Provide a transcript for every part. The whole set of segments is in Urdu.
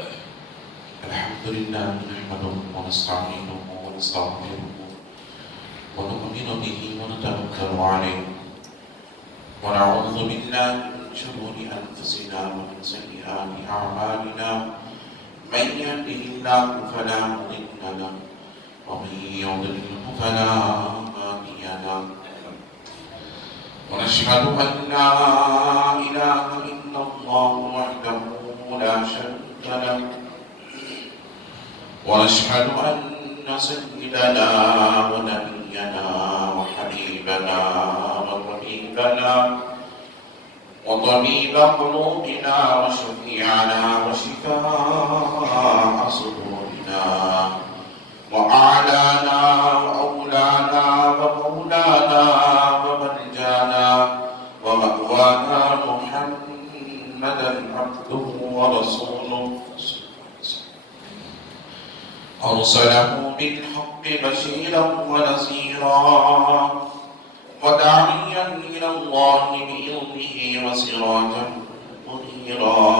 الحمد لله نحمده ونستعينه ونستغفره ونؤمن به ونتوكل عليه ونعوذ بالله من شرور أنفسنا ومن سيئات أعمالنا من يهده الله فلا مضل له ومن يضلله فلا هادي له ونشهد أن لا إله إلا الله وحده لا شريك له ونشهد أن سيدنا ونبينا وحبيبنا وطبيب قلوبنا وشفيعنا وشفاء صدورنا وأعلانا وأولانا ومولانا وملجانا ومأوانا محمدا عبده ورسوله أرسله بالحق بشيرا ونذيرا وداعيا إلى الله بإذنه وسراجا منيرا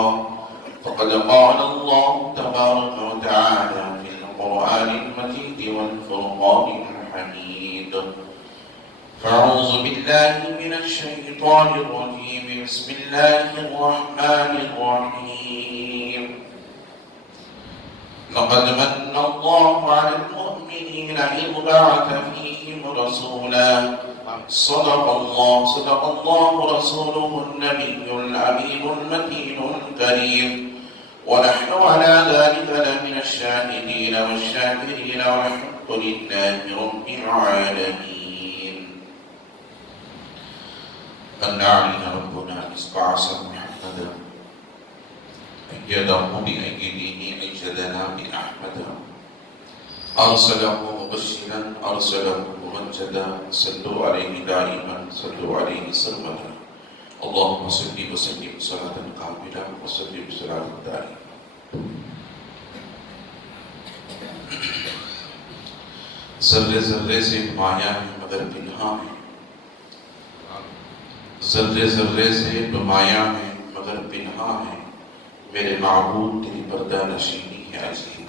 فقد قال الله تبارك وتعالى في القرآن المجيد والفرقان الحميد فأعوذ بالله من الشيطان الرجيم بسم الله الرحمن الرحيم لقد من الله على المؤمنين إذ بعث فيهم رسولا صدق الله رسوله النبي الأمين المكين الكريم ونحن على ذلك لمن الشاهدين والشاكرين والحمد لله رب العالمين. من علينا ربنا إسبعث محمدا أيده بأيديه أيدنا بأحمد أرسله مبشرا أرسله ممجدا صلوا عليه دائما صلوا عليه سرمدا اللهم صل وسلم صلاة كاملة وسلم صلاة دائمة. ذرے ذرے سے نمایاں ہے مگر پنہاں ہے، ذرے ذرے سے نمایاں ہے مگر پنہاں ہے، میرے معبود تیری پردہ نشینی ہے عجیب،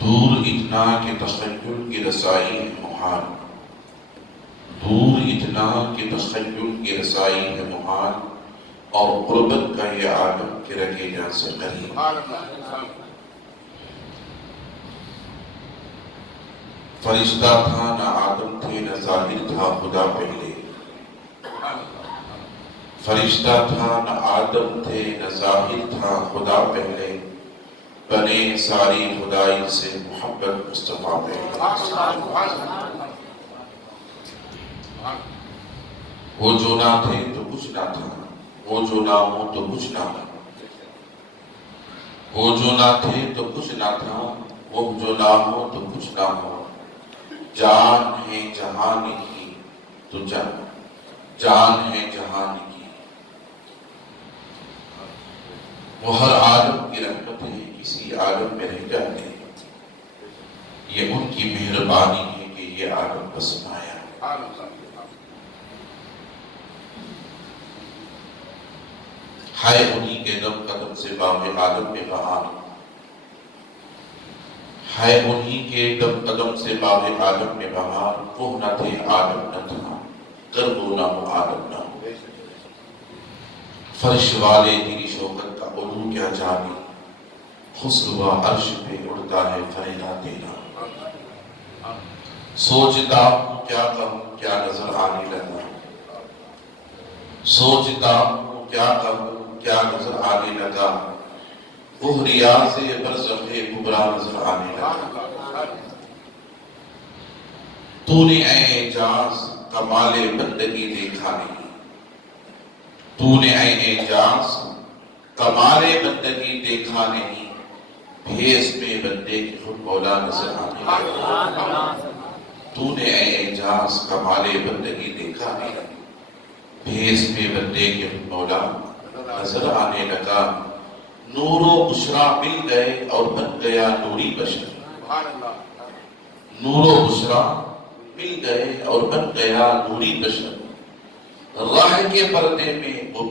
دور اتنا کہ تخیل کی رسائی ہے محال، دور اتنا کہ تخیل کی رسائی ہے محال، اور قربت کا یہ عالم کہ رکھے جان سے قریب. فرشتہ تھا نہ آدم تھے نہ ظاہر تھا خدا پہلے، فرشتہ تھا نہ آدم تھے نہ ظاہر تھا خدا پہلے، بنے ساری خدائی سے محبت مصطفیٰ پہلے. وہ جو نہ تھے تو کچھ نہ تھا، وہ جو نہ ہو تو کچھ نہ ہو، وہ جو نہ تھے تو کچھ نہ تھا، وہ جو نہ ہو تو کچھ نہ ہو، جان ہے جہان کی تو جان ہے جہان کی. وہ ہر عالم کی رحمت ہے کسی عالم میں رہ جاتے ہیں، یہ ان کی مہربانی ہے کہ یہ عالم بس آیا. ہائے انہی کے دم قدم سے باغ عالم میں بہار، ہائے انہی کے دم قدم سے باغ عالم میں بہار، وہ نہ تھے عالم نہ تھا، گر وہ نہ ہو عالم نہ ہو. فرش والے تیری شوکت کا علو کیا جانے، خسروا عرش پہ اڑتا ہے فرشتہ تیرا. سوچتا ہوں کیا کہوں کیا نظر آنے لگا، سوچتا ہوں کیا کہوں کیا نظر آنے لگا، وہ ریاض برزخ کبریٰ نظر آنے لگا. تو نے اے اعجاز کمال بندگی دیکھا نہیں، تو نے اے اعجاز کمال بندگی دیکھا نہیں، بھیس میں بندے کی خود مولا نظر آنے لگا. تو نے اے اعجاز کمال بندگی دیکھا نہیں، بھیس میں بندے کی خود مولا نظر آنے لگا. نور و بشرا مل گئے اور بن گیا نوری بشر، نور و بشرا مل گئے اور بن گیا نوری بشر. راہ کے پردے میں وہ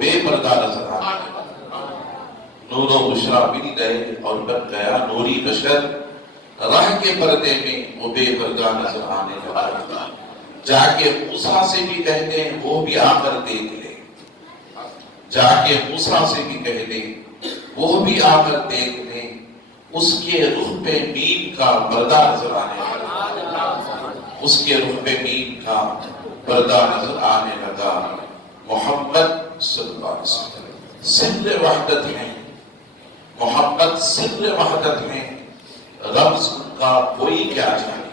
بے پردہ نظر آنے لگا. نور و بشرا مل گئے اور بن گیا نوری بشر، راہ کے پردے میں وہ بے پردہ نظر آنے لگا۔ جا کے موسیٰ سے بھی کہہ دیں وہ بھی آ کر دیکھ لے، جا کے موسیٰ سے بھی کہہ دیں وہ بھی آ کر دیکھ لیں، اس کے رخ پہ میم کا پردہ نظر آنے لگا، اس کے رخ پہ میم کا پردہ نظر آنے لگا۔ محمد صلی اللہ علیہ وسلم سر وحدت ہیں، محمد سر وحدت ہیں، رمز ان کا کوئی کیا جانے۔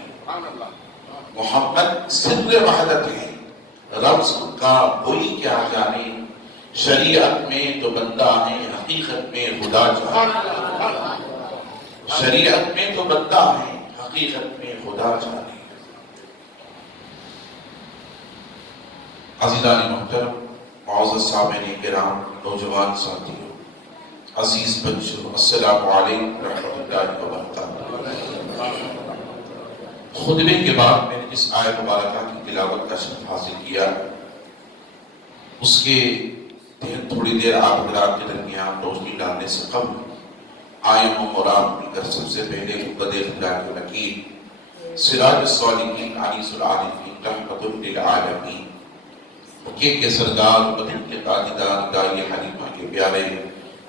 محمد سر وحدت ہیں، رمز ان کا کوئی کیا جانے، شریعت میں تو بندہ ہے حقیقت میں خدا جانے، شریعت میں تو بندہ ہے حقیقت میں خدا جانے۔ عزیزان محترم، معزز سامعین کرام، نوجوان ساتھیوں، عزیز بچوں، السلام علیکم ورحمۃ اللہ وبرکاتہ۔ خطبے کے بعد میں نے جس آیت مبارکہ کی تلاوت کا شرف حاصل کیا، اس کے تھوڑی دیر آپ حضرات کے درمیان روشنی ڈالنے سے قبل آئم و مراد مل کر سب سے پہلے مقد خدا کے وکیل سراج الصالحین انیس العارفین رحمۃ للعالمین کے سردار بدن کے قاعدار دائی حلیمہ کے پیارے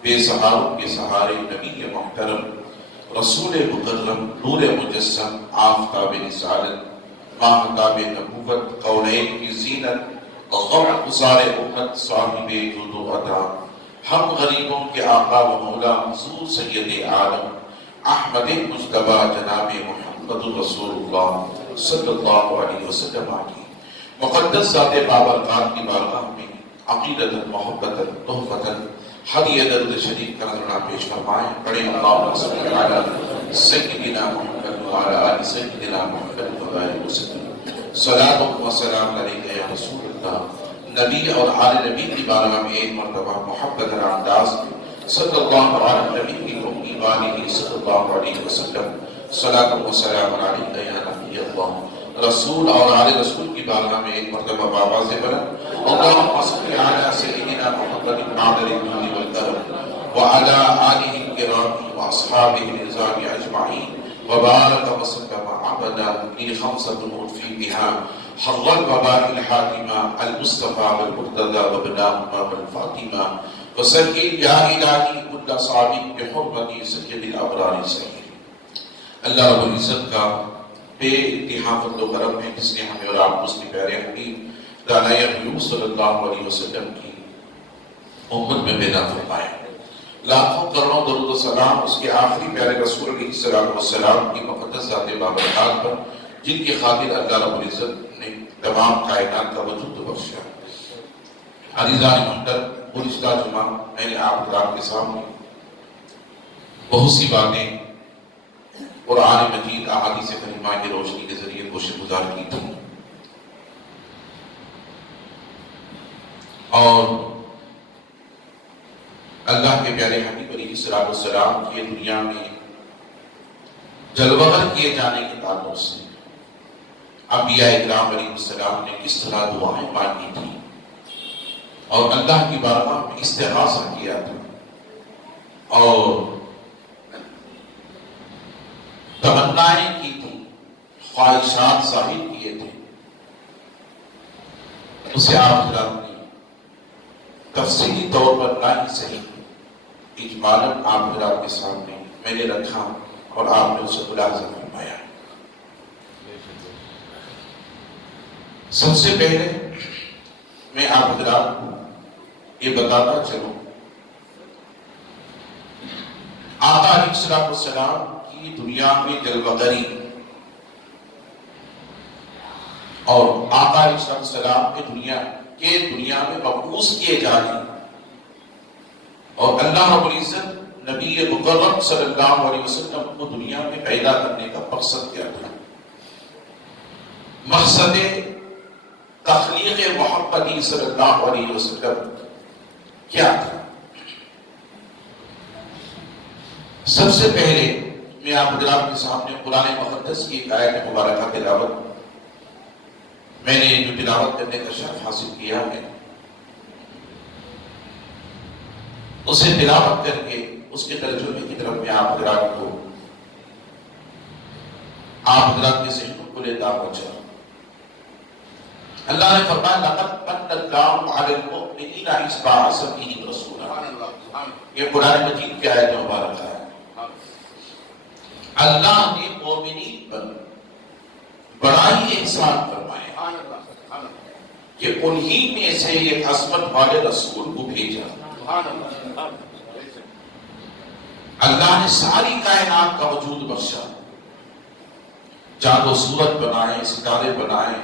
بے سہاروں کے سہارے نبی محترم رسول مکرم نور مجسم آفتاب رسالت ماہتاب نبوت قولین کی زینت غم گزار امت صاحب جود و عطا ہم غریبوں کے آقا و مولا حضور سید عالم احمد مجتبی جناب محمد رسول اللہ صلی اللہ علیہ وسلم کی مقدس ذات بابرکات کی بارگاہ میں عقیدتاً محبتاً تحفتاً ہدیہ درود شریف کا نذرانہ پیش فرمائیں۔ پڑھیں اللہم صلی علی سیدنا محمد وعلی آل سیدنا محمد وبارک وسلم۔ صلاۃ و سلام علیک یا رسول اللہ۔ نبی اور آل نبی کی بارگاہ میں ایک مرتبہ محبت انداز میں صلی اللہ علیہ نبی کی امی والہ صلی اللہ علیہ وسلم صلاۃ و سلام علیک یا نبی اللہ۔ رسول اور آل رسول کی بارگاہ میں ایک مرتبہ بابا سے بلند اللہم صلی علی سیدنا محمد معدن الجود والکرم وعلی آلہ الکرام واصحابہ الرضوان اجمعین وبارک وسلم عبدا لی خمسۃ فی بہا حر الوباء الحاتمہ المصطفى والمرتضى وابناهما والفاطمہ وسلم یا الہی کل صابر بحرمت سید الابرار سید۔ اللہ رب العزت کا بے انتہا فضل و کرم ہے جس نے ہمیں اور آپ اس کے پیارے حبیب دانائے غیوب صلی اللہ علیہ وسلم کی امت میں پیدا فرمایا۔ لاکھوں کروڑوں درود و سلام اس کے آخری پیارے رسول علیہ السلام کی مقدس ذات بابرکات پر جن کی خاطر اللہ رب العزت نے تمام کائنات کا وجود بخشا۔ عزیزان محترم، گزشتہ جمعہ میں نے آپ حضرات کے سامنے بہت سی باتیں قرآن مجید احادیث کریمہ کی روشنی کے ذریعے کوشش گزار کی تھی، اور اللہ کے پیارے حبیب علیہ السلام کی دنیا میں جلوگر کیے جانے کے تعلق سے انبیاء اکرام علیہ السلام نے کس طرح دعائیں مانگی تھی اور اللہ کی بارگاہ میں استغاثہ کیا تھا اور تمنائیں کی تھی، خواہشات ظاہر کیے تھے، اسے آپ حضرات نے تفصیلی طور پر نہ ہی صحیح اجمالاً آپ حضرات کے سامنے میں نے رکھا اور آپ نے اسے ملاحظہ فرمایا۔ سب سے پہلے میں آپ حضرات کو یہ بتاتا چلوں، آقا علیہ السلام کی دنیا میں جلوگری اور آقا علیہ السلام کے دنیا میں مبعوث کیے جانے اور اللہ رب العزت نبی مکرم صلی اللہ علیہ وسلم کو دنیا میں پیدا کرنے کا مقصد کیا تھا۔ مقصد تخلیق محمدی صلی اللہ علیہ وسلم کیا تھا؟ سب سے پہلے میں آپ حضرات کے سامنے قرآن مقدس کی ایک آیت مبارکہ تلاوت میں نے جو تلاوت کرنے کا شرف حاصل کیا ہے اسے تلاوت کر کے اس کے ترجمے کی طرف میں آپ حضرات کے ذہنوں کو لیتا ہوں چلا۔ اللہ نے فرمایا لقد من اللہ علی المؤمنین اذ بعث فیہم رسولا، یہ قرآن مجید کی آیت مبارکہ ہے۔ اللہ نے مومنین پر بڑا ہی احسان فرمایا کہ انہی میں سے ایک عظمت والے رسول کو بھیجا۔ اللہ نے ساری کائنات کا وجود بخشا، چاند و سورج بنائے، ستارے بنائے،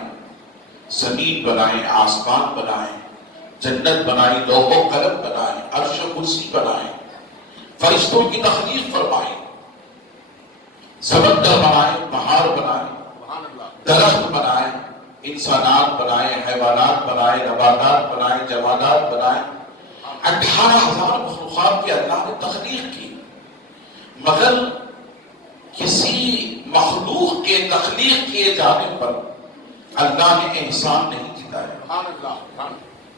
زمین بنائے، آسمان بنائے، جنت بنائی، لوح و قلم بنائے، عرش و کرسی بنائے، فرشتوں کی تخلیق فرمائی، سمندر بنائے، پہاڑ بنائے، درخت بنائے، انسانات بنائے، حیوانات بنائے، نباتات بنائے، جمادات بنائے، 18,000 مخلوقات کی اللہ نے تخلیق کی، مگر کسی مخلوق کے تخلیق کیے جانے پر اللہ نے احسان نہیں جتایا۔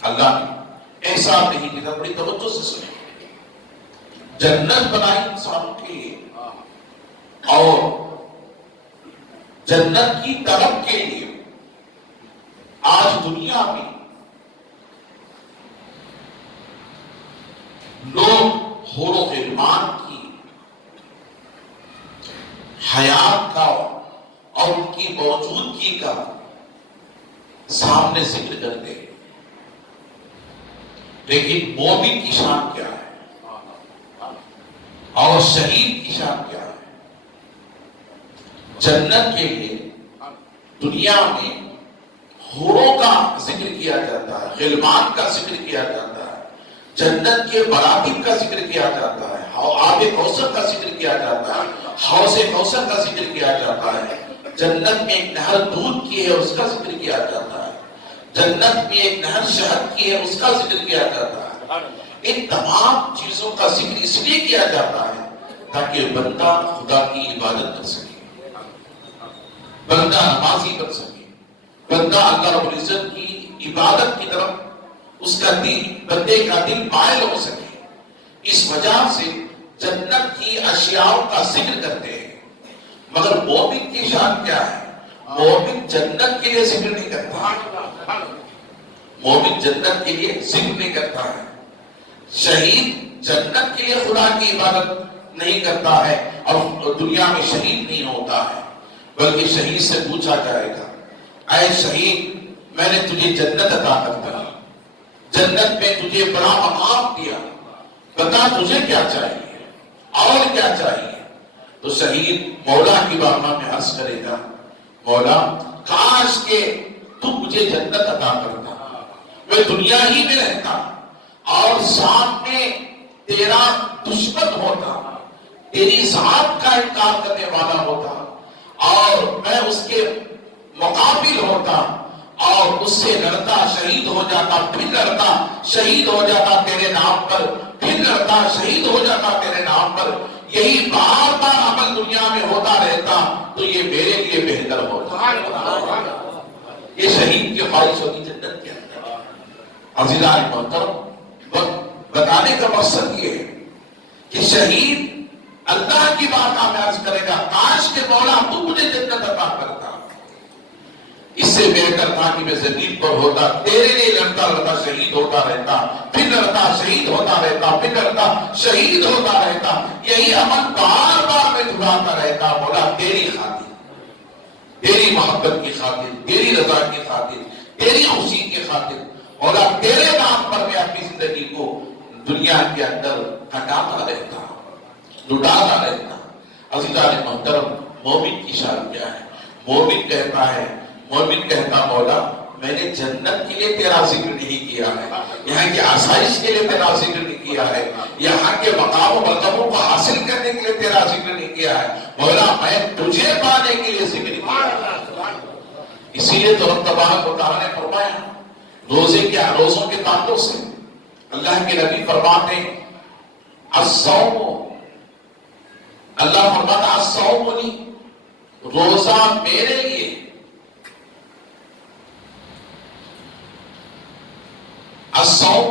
اللہ نے احسان نہیں جتایا۔ بڑی توجہ سے سنیں، جنت بنائی انسانوں کے لیے اور جنت کی طلب کے لیے آج دنیا میں لوگ حور و غلمان کی حیات کا اور ان کی موجودگی کا سامنے ذکر کرتے ہیں، لیکن مومن کی شان کیا ہے اور شہید کی شان کیا ہے؟ جنت کے لیے دنیا میں حوروں کا ذکر کیا جاتا ہے، غلمان کا ذکر کیا جاتا ہے، جنت کے مراتب کا ذکر کیا جاتا ہے، آب کوثر کا ذکر کیا جاتا ہے، حوض کوثر کا ذکر کیا جاتا ہے، جنت میں ایک نہر دودھ کی ہے اس کا ذکر کیا جاتا ہے، جنت میں ایک نہر شہد کی ہے اس کا ذکر کیا جاتا ہے۔ ان تمام چیزوں کا ذکر اس لیے کیا جاتا ہے تاکہ بندہ خدا کی عبادت کر سکے، بندہ نمازی بن سکے، بندہ اللہ رب العزت کی عبادت کی طرف اس کا دل، بندے کا دل مائل ہو سکے۔ اس وجہ سے جنت کی اشیاء کا ذکر کرتے ہیں، مگر مومن کی شان کیا ہے؟ مومن جنت کے لیے ذکر نہیں کرتا، مومن جنت کے لیے ذکر نہیں کرتا ہے، شہید جنت کے لیے خدا کی عبادت نہیں کرتا ہے اور دنیا میں شہید نہیں ہوتا ہے، بلکہ شہید سے پوچھا جائے گا اے شہید میں نے تجھے جنت عطا کر دی، جنت میں تجھے بڑا مقام دیا، بتا تجھے کیا چاہیے اور کیا چاہیے؟ تو شہید مولا کی بارگاہ میں عرض کرے گا مولا کاش کہ تو مجھے جنت عطا کرتا، میں دنیا ہی میں رہتا اور سامنے تیرا دشمن ہوتا، تیری ذات کا انکار کرنے والا ہوتا اور میں اس کے مقابل ہوتا اور اس سے لڑتا، شہید ہو جاتا، پھر لڑتا، شہید ہو جاتا تیرے نام پر، پھر لڑتا، شہید ہو جاتا تیرے نام پر، یہی بار بار عمل دنیا میں ہوتا رہتا تو یہ میرے لیے بہتر ہوتا۔ یہ شہید کی خواہش ہوتی جنت کے اندر۔ عزیزان محترم، بتانے کا مقصد یہ ہے کہ شہید اللہ کی بارگاہ میں عرض کرے گا کاش کہ مولا تو مجھے جنت عطا کرتا، اس سے بہتر تھا کہ میں زمین پر ہوتا، تیرے لیے لڑتا لڑتا شہید ہوتا رہتا، پھر لڑتا شہید ہوتا رہتا، پھر لڑتا شہید ہوتا رہتا، یہی عمل بار بار میں دہراتا رہتا مولا تیری خاطر، تیری محبت کی خاطر، تیری رضا کی خاطر، تیری خوشی کی خاطر مولا تیرے نام پر میں اپنی زندگی کو دنیا کے اندر کٹاتا رہتا، لٹاتا رہتا۔ عزیزان محترم، مومن کی شان کیا ہے؟ مومن کہتا ہے، مومن کہتا مولا میں نے جنت کے لیے تیرا ذکر نہیں کیا ہے، یہاں کی آسائش کے لیے تیرا ذکر نہیں کیا ہے، یہاں کے مقام و مرتبوں کو حاصل کرنے کے لیے تیرا ذکر نہیں کیا ہے، مولا میں تجھے پانے کے لیے ذکر کیا ہے۔ اسی لیے تو رب تبارک و تعالیٰ نے فرمایا روزوں کے تعلق سے اللہ کے نبی فرماتے ہیں الصوم، اللہ فرماتا الصوم لی، روزہ میرے لیے، الصوم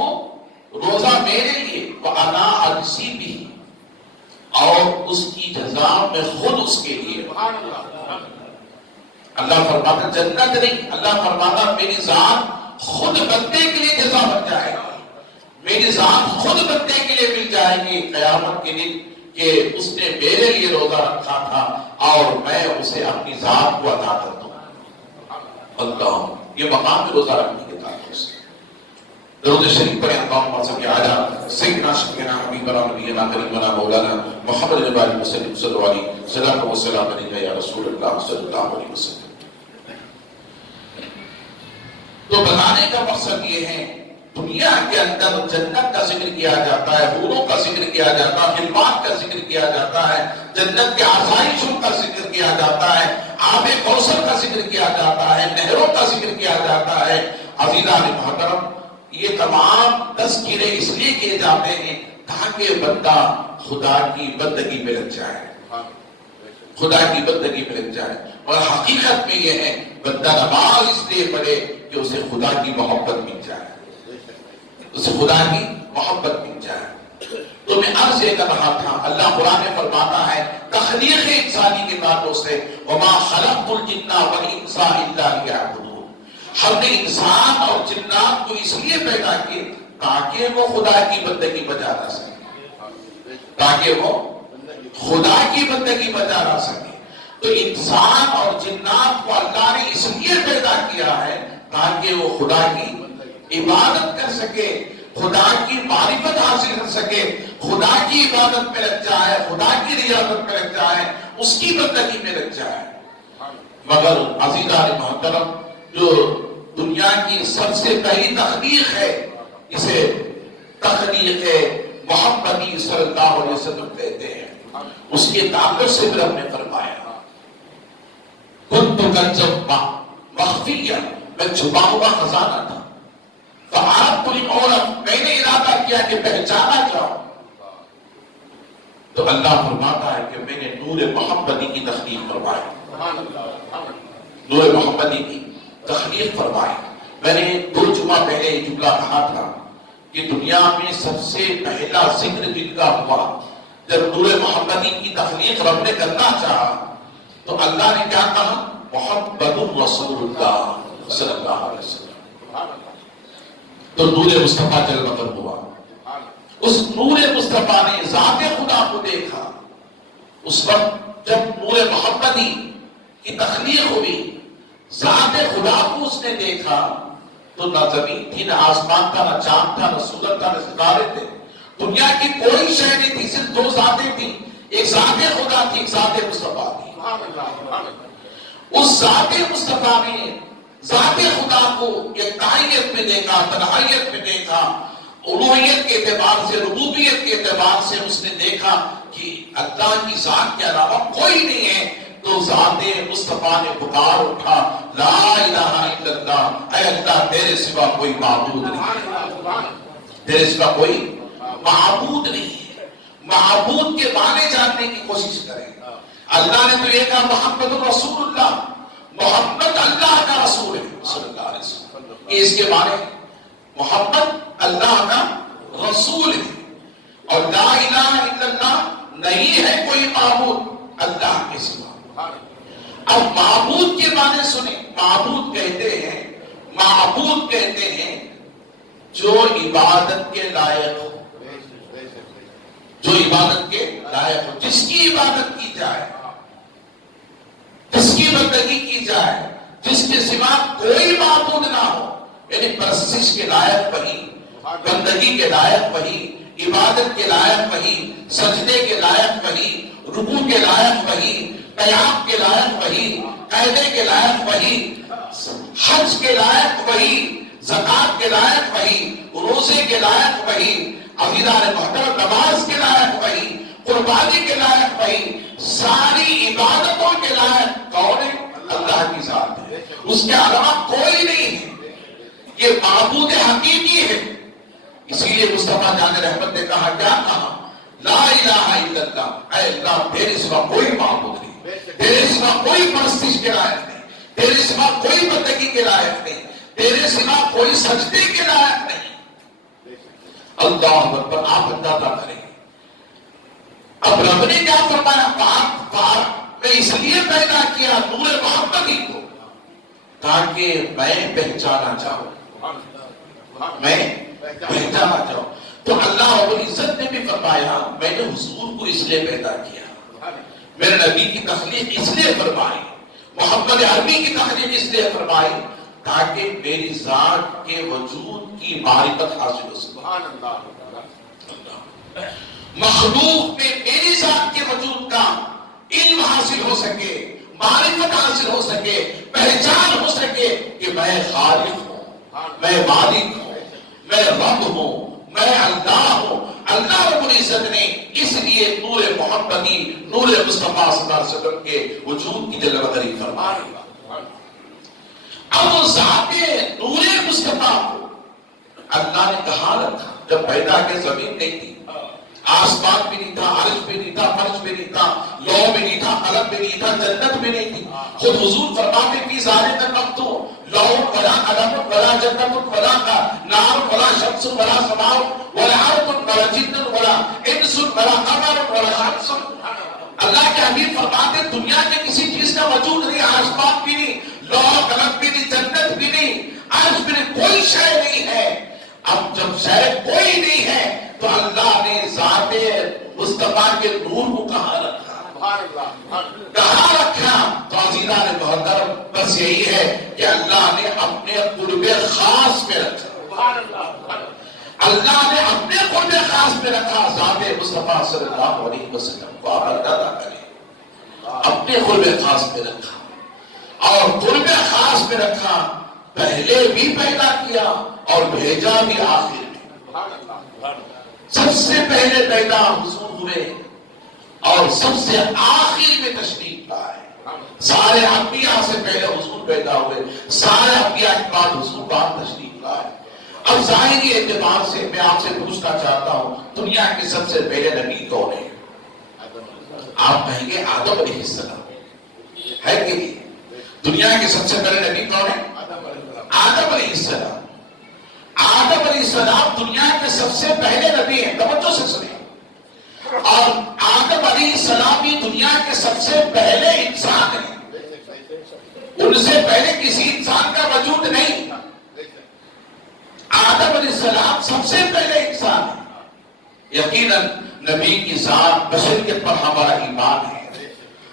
روزہ میرے لیے، وَأَنَا أَجْزِي بِهِ، نظام میں خود اس کے لیے. اللہ فرماتا جنت نہیں، اللہ فرماتا میری ذات خود بندے کے لیے جزا بن جائے گا، میری ذات خود بندے کے لیے مل جائے گی قیامت کے دن کہ اس نے میرے لیے روزہ رکھا تھا اور میں اسے اپنی ذات کو عطا کر دوں. اللہ یہ مقام روزہ رکھنے کے تعلق سے درود شریف پڑھیں. اللہم صل علی سیدنا شفیعنا حبیبنا نبینا کریمنا مولانا محمد النبی وسلم صلی اللہ علیہ وسلم والسلام علیکہ یا رسول اللہ صلی اللہ علیہ وسلم. تو بتانے کا مقصد یہ ہے دنیا کے اندر جنت کا ذکر کیا جاتا ہے، حوروں کا ذکر کیا جاتا ہے، خلوات کا ذکر کیا جاتا ہے، جنت کے آسائشوں کا ذکر کیا جاتا ہے، آب کوثر کا ذکر کیا جاتا ہے، نہروں کا ذکر کیا جاتا ہے. عزیزان محترم یہ تمام تذکرے اس لیے کیے جاتے ہیں تاکہ بندہ خدا کی بندگی میں لگ جائے، خدا کی بندگی میں لگ جائے. اور حقیقت میں یہ ہے بندہ نماز اس لیے پڑھے کہ اسے خدا کی محبت مل جائے، اسے خدا کی محبت مل جائے. تو میں عرض یہ کر رہا تھا اللہ قرآن میں فرماتا ہے تخلیق انسانی کے تعلق سے وما خلقت الجن والانس الا لیعبدون. ہم نے انسان اور جنات کو اس لیے پیدا کیے تاکہ وہ خدا کی بندگی بجا نہ سکے، تاکہ وہ خدا کی بندگی بجا نہ سکے. تو انسان اور جنات کو اللہ نے اس لیے پیدا کیا ہے تاکہ وہ خدا کی عبادت کر سکے، خدا کی معرفت حاصل کر سکے، خدا کی عبادت میں لگ جائے، خدا کی ریاضت میں لگ جائے، اس کی بندگی میں لگ جائے. مگر عزیزان محترم جو دنیا کی سب سے پہلی تخلیق ہے اسے تخلیق محمدی صلی اللہ علیہ وسلم کہتے ہیں. اس کے تعلق سے بھی رب نے فرمایا کنت کنزا مخفیا، میں چھپا ہوا خزانہ تھا. فعرفت للعرف، میں نے ارادہ کیا کہ پہچانا جاؤ. تو اللہ فرماتا ہے کہ میں نے نور محمدی کی تخلیق فرمائی، نور محمدی کی تخلیق فرمائی. میں نے 2 جمعہ پہلے یہ جملہ کہا تھا کہ دنیا میں سب سے پہلا ذکر جن کا ہوا جب نور محمدی کی تخلیق رب نے کرنا چاہا تو اللہ نے کیا کہا محمد الرسول اللہ صلی اللہ علیہ وسلم. تو نور مصطفیٰ جل مقر ہوا. اس نور مصطفیٰ نے ذات خدا کو دیکھا. اس وقت جب نور محمدی کی تخلیق ہوئی ذات خدا کو اس نے دیکھا تو نہ زمین تھی، نہ آسمان تھا، نہ چاند تھا، نہ سورج تھا، نہ ستارے تھے. دنیا کی کوئی شے نہیں تھی، صرف 2 ذاتیں تھیں، ایک ذات خدا تھی، ایک ذات مصطفیٰ تھی. اس ذات مصطفیٰ نے ذات خدا کو یکتائیت میں دیکھا، تنہائیت میں دیکھا، الوہیت کے اعتبار سے، ربوبیت کے اعتبار سے اس نے دیکھا کہ اللہ کی ذات کے علاوہ کوئی نہیں ہے. تو ذات مصطفیٰ نے پکار اٹھا لا الہ الا اللہ، اے اللہ تیرے سوا کوئی معبود نہیں، تیرے سوا کوئی معبود نہیں ہے. معبود کے معنی جاننے کی کوشش کریں. اللہ نے تو یہ کہا محمد رسول اللہ، محمد اللہ کا رسول ہے صلی اللہ علیہ وسلم. اس کے معنی محمد اللہ کا رسول ہے اور لا الہ الا اللہ نہیں ہے کوئی معبود اللہ کے سوا. اب معبود کے معنی سنیں. معبود کہتے ہیں جو عبادت کے لائق ہو، جو عبادت کے لائق ہو، جس کی عبادت کی جائے، جس کی بندگی کی جائے، جس کے سوا کوئی معبود نہ ہو. یعنی پرستش کے لائق وہی، بندگی کے لائق وہی، عبادت کے لائق وہی، سجدے کے لائق وہی، رکوع کے لائق وہی، قیام کے لائق وہی، قیدے کے لائق وہی، حج کے لائق وہی، زکات کے لائق وہی، روزے کے لائق وہی، عزیزان محترم نماز کے لائق وہی، قربانی کے لائق وہی. ساری عبادتوں کے لائق کون ہے؟ اللہ کی ذات ہے، اس کے علاوہ کوئی نہیں ہے. یہ معبود حقیقی ہے. اسی لیے مصطفیٰ جان رحمت نے کہا کیا کہا لا الہ الا اللہ، اے اللہ تیرے سوا کوئی معبود نہیں، تیرے سوا کوئی پرستش کے لائق نہیں، تیرے سوا کوئی بندگی کے لائق نہیں، تیرے سوا کوئی سجدے کے لائق نہیں. اللہ اکبر. آپ اندازہ کریں اب رب نے کیا فرمایا. پاک میں اس لیے پیدا کیا نور محمدی کو تاکہ میں پہچانا چاہوں، میں پہچانا چاہوں۔ تو اللہ رب العزت نے بھی فرمایا میں نے حضور کو اس لیے پیدا کیا، میرے نبی کی تخلیق اس لیے فرمائی، محمد عربی کی تخلیق اس لیے فرمائی تاکہ میری ذات کے وجود کی معرفت حاصل ہو سکے۔ مخلوق میں میری ذات کے وجود کا علم حاصل ہو سکے، معرفت حاصل ہو سکے، پہچان ہو سکے کہ میں خالق ہوں، میں مالک ہوں، میں رب ہوں، میں اللہ ہوں۔ اللہ رب العزت نے اس لیے نور محمدی، نور مصطفیٰ صلی اللہ علیہ وسلم کے وجود کی جلوہ فرمائی۔ اب ذات نور مصطفیٰ کو اللہ نے کہاں رکھا؟ جب پیدا کے زمین نہیں تھی، آسمان بھی نہیں تھا، عرش بھی نہیں تھا، فرش بھی نہیں تھا، لوح بھی نہیں تھا، قلم بھی نہیں تھا، جنت بھی نہیں تھی۔ خود حضور فرماتے فی ذالک الوقت لوح ولا قلم ولا جنت ولا نار ولا شمس ولا سماء ولا ارض ولا جن ولا انس ولا قمر ولا شمس۔ اللہ کے حبیب فرماتے دنیا کے کسی چیز کا وجود نہیں، آسمان بھی نہیں، لوح قلم بھی نہیں، جنت بھی نہیں، عرش بھی نہیں، کوئی شے نہیں ہے۔ اب جب شے کوئی نہیں ہے تو اللہ نے ذات مصطفیٰ کے نور کو کہاں رکھا؟ کہاں رکھا؟ تو عزیزان محترم بس یہی ہے کہ اللہ نے اپنے قرب خاص میں رکھا، اللہ نے اپنے قرب خاص میں رکھا، ذات مصطفیٰ صلی اللہ علیہ وسلم کو آپ ادا کریں، اپنے قرب خاص میں رکھا اور قرب خاص میں رکھا، پہلے بھی پیدا کیا اور بھیجا بھی آخر میں۔ سب سے پہلے پیدا حضور ہوئے اور سب سے آخر میں تشریف لائے۔ سارے انبیاء سے پہلے حضور پیدا ہوئے، سارے انبیاء کے بعد حضور بعد تشریف لائے۔ اب ظاہری اعتبار سے میں آپ سے پوچھنا چاہتا ہوں دنیا کے سب سے پہلے نبی کون ہے؟ آپ کہیں گے آدم علیہ السلام ہے کہ نہیں؟ دنیا کے سب سے پہلے نبی کون ہے؟ آدم علیہ السلام۔ آدم علیہ السلام دنیا کے سب سے پہلے نبی ہیں، توجہ سے سنیں، اور آدم علیہ السلام بھی دنیا کے سب سے پہلے انسان ہیں، ان سے پہلے کسی انسان کا وجود نہیں۔ آدم علیہ السلام سب سے پہلے انسان ہیں۔ یقیناً نبی کی ذات بشریت پر ہمارا ایمان ہے،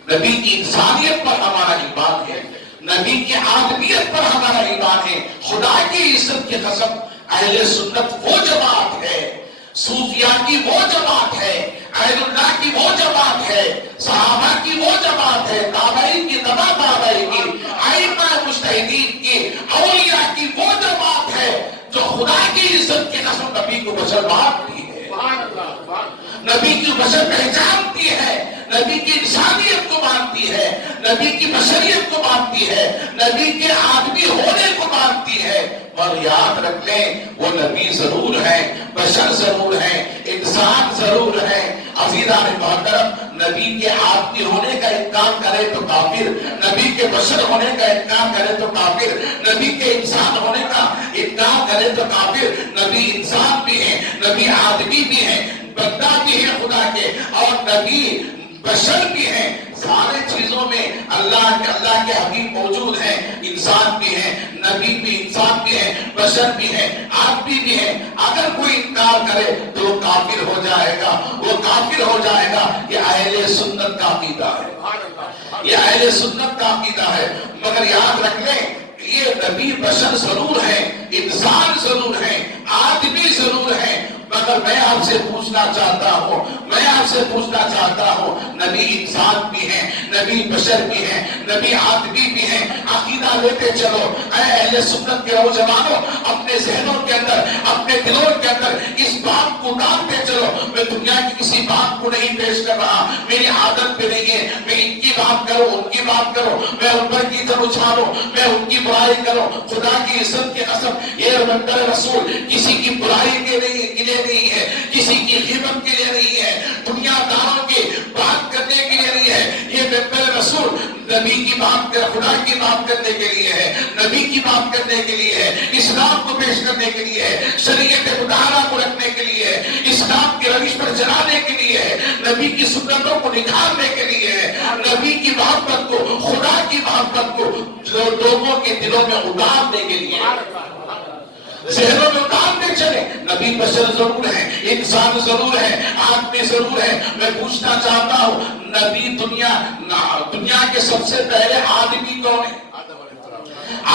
نبی کی انسانیت پر ہمارا ایمان ہے، نبی کی آدمیت پر ہمارا ایمان ہے۔ خدا کی عزت کی قسم اہل سنت وہ جماعت ہے، صوفیاء کی وہ جماعت ہے، اہل اللہ کی وہ جماعت ہے، صحابہ کی وہ جماعت ہے، تابعین کی تبع تابعین کی، ائمہ مجتہدین کی، اولیاء کی وہ جماعت ہے جو خدا کی عزت کی قسم نبی کو بشر مانتی ہے، نبی کی بشر پہچانتی ہے، نبی کی انسانیت کو مانتی ہے، نبی کی بشریت کو مانتی ہے، نبی کے آدمی ہونے کو مانتی ہے۔ اور یاد رکھ لیں وہ نبی ضرور ہیں، بشر ضرور ہیں، انسان ضرور ہیں۔ عزیزان محترم نبی کے آدمی ہونے کا انکار کرے تو کافر، نبی کے بشر ہونے کا انکار کرے تو کافر، نبی کے انسان ہونے کا انکار کرے تو کافر۔ نبی انسان بھی ہیں، نبی آدمی بھی ہیں، بندہ بھی ہے خدا کے، اور نبی بشر بھی ہیں۔ سارے چیزوں میں اللہ کے حبیب موجود ہیں، انسان بھی ہیں، نبی بھی انسان بھی ہیں، بشر بھی ہیں، آدمی بھی ہیں۔ اگر کوئی انکار کرے تو وہ کافر ہو جائے گا، وہ کافر ہو جائے گا۔ یہ اہل سنت کا عقیدہ ہے، یہ اہل سنت کا عقیدہ ہے۔ مگر یاد رکھ لیں یہ نبی بشر ضرور ہیں، انسان ضرور ہیں، آدمی ضرور ہیں، مگر میں آپ سے پوچھنا چاہتا ہوں، میں آپ سے پوچھنا چاہتا ہوں نبی انسان بھی ہیں، نبی بشر بھی ہیں، نبی آدمی بھی ہیں۔ عقیدہ لیتے چلو اے اہل سنت کے نوجوانوں، اپنے ذہنوں کے اندر، اپنے دلوں کے اندر اس بات کو ڈالتے چلو۔ میں دنیا کی کسی بات کو نہیں پیش کر رہا، میری عادت پہ نہیں ہے میں ان کی بات کروں ان کی بات کروں، میں ان پر کی طرف اچھالوں، میں ان کی برائی کروں۔ خدا کی عزت کی قسم یہ منبر رسول کسی کی برائی کے لیے نہیں ہے، کسی کی غیبت کے لیے نہیں ہے، دنیا داروں کی بات کرنے کے لیے نہیں ہے۔ یہ منبر رسول نبی کی بات کر، خدا کی بات کرنے کے لیے ہے، نبی کی بات کرنے کے لیے ہے، اسلام کو پیش کرنے کے لیے ہے، شریعت مطالعہ کو رکھنے کے لیے ہے، اسلام کی روش پر چلانے کے لیے ہے۔ نبی کی سنتوں کو نکھارنے کے لیے ہے، نبی کی محبت کو، خدا کی محبت کو لوگوں کے دلوں میں اتارنے کے لیے، ذہنوں میں اتارنے چلے۔ نبی بشر ضرور ہے، انسان ضرور ہے، آدمی ضرور ہے۔ میں پوچھنا چاہتا ہوں، نبی دنیا کے سب سے پہلے آدمی کون ہے؟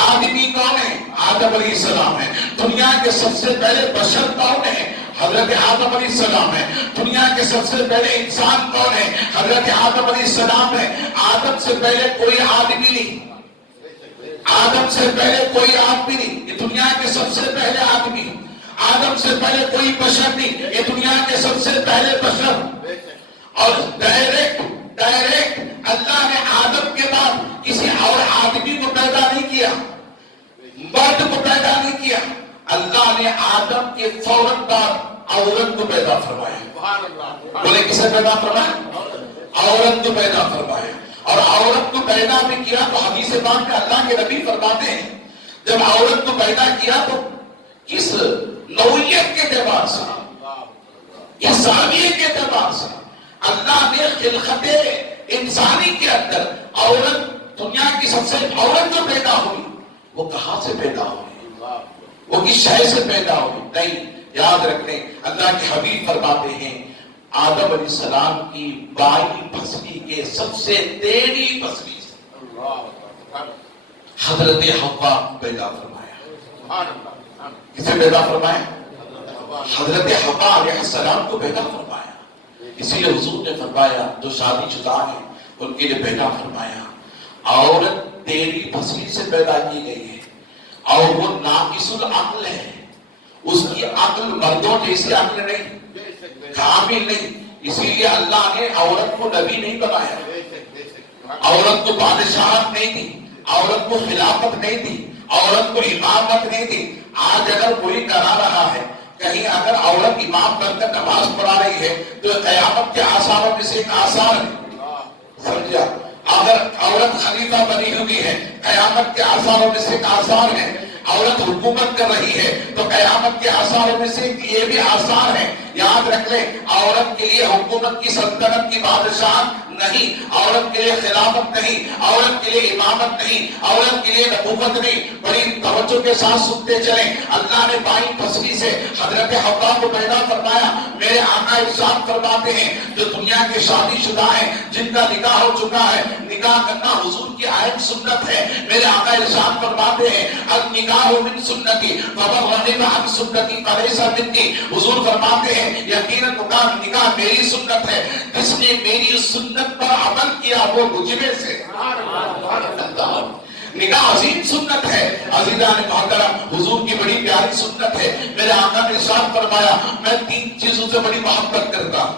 آدمی کون ہے؟ آدم علیہ السلام ہے۔ دنیا کے سب سے پہلے بشر کون ہے؟ حضرت آدم علیہ السلام ہے۔ دنیا کے سب سے پہلے انسان کون ہے؟ حضرت آدم علیہ السلام ہے۔ آدم سے پہلے کوئی آدمی نہیں، آدم سے پہلے کوئی آدمی نہیں، یہ دنیا کے سب سے پہلے آدمی۔ آدم سے پہلے کوئی بشر نہیں، یہ دنیا کے سب سے پہلے بشر۔ اور ڈائریکٹ اللہ نے آدم کے بعد کسی اور آدمی کو پیدا نہیں کیا، مرد کو پیدا نہیں کیا۔ اللہ نے آدم کے فوراً بعد عورت کو پیدا فرمایا۔ بولے کسے پیدا فرمایا؟ عورت کو پیدا فرمایا۔ اور عورت کو پیدا بھی کیا تو حدیث پاک میں اللہ کے نبی فرماتے ہیں، جب عورت کو پیدا کیا تو کس نوعیت کے اعتبار سے، کس زاویے کے اعتبار سے اللہ نے خلقت انسانی کے اندر عورت، دنیا کی سب سے عورت جو پیدا ہوئی وہ کہاں سے پیدا ہوئی؟ وہ کس شے سے پیدا ہوئی؟ نہیں، یاد رکھیں، اللہ کے حبیب فرماتے ہیں آدم علیہ السلام کی 22 پسلی کے سب سے تیڑھی پسلی سے حضرت حوا کو پیدا فرمایا۔ کسے پیدا فرمایا؟ حضرت حوا علیہ السلام کو پیدا فرمایا۔ اسی لیے حضور نے فرمایا جو شادی شدہ ہیں ان کے لیے پیدا فرمایا، عورت تیڑھی پسلی سے پیدا کی گئی ہے اور وہ ناقص العقل ہے، اس کی عقل مردوں جیسی عقل نہیں، کامل نہیں۔ اسی لیے اللہ نے عورت کو نبی نہیں بنایا، عورت کو بادشاہت نہیں دی، عورت کو خلافت نہیں دی، عورت کو امامت نہیں دی۔ آج اگر کوئی کرا رہا ہے، کہیں اگر عورت امام بن کر نماز پڑھا رہی ہے تو قیامت کے آثاروں میں سے ایک آثار ہے، سمجھا؟ اگر عورت خلیفہ بنی ہوئی ہے، قیامت کے آثاروں میں سے ایک آثار ہے۔ عورت حکومت کر رہی ہے تو قیامت کے آثاروں میں سے یہ بھی آثار ہے۔ یاد رکھ لیں، عورت کے لیے حکومت کی، سلطنت کی، بادشاہت نہیں، عورت کے لیے خلافت نہیں، عورت کے لیے امامت نہیں، عورت کے لیے نبوت نہیں۔ بڑی توجہ کے ساتھ سنتے چلیں، اللہ نے 22 پسلی سے حضرت حوا کو پیدا فرمایا۔ میرے آقا ارشاد فرماتے ہیں جو دنیا کے شادی شدہ ہیں، جن کا نکاح ہو چکا ہے، نکاح کرنا حضور کی عین سنت ہے۔ میرے آقا ارشاد فرماتے ہیں النکاح من سنتی فمن رغب عن سنتی فلیس منی۔ حضور فرماتے ہیں یقیناً نکاح میری سنت ہے، جس نے میری سنت پر عمل کیا وہ مجھ میں سے۔ نکاح عظیم سنت ہے، عزیزان محترم، حضور کی بڑی پیاری سنت ہے۔ میرے آقا نے ارشاد فرمایا میں 3 چیزوں سے بڑی محبت کرتا ہوں،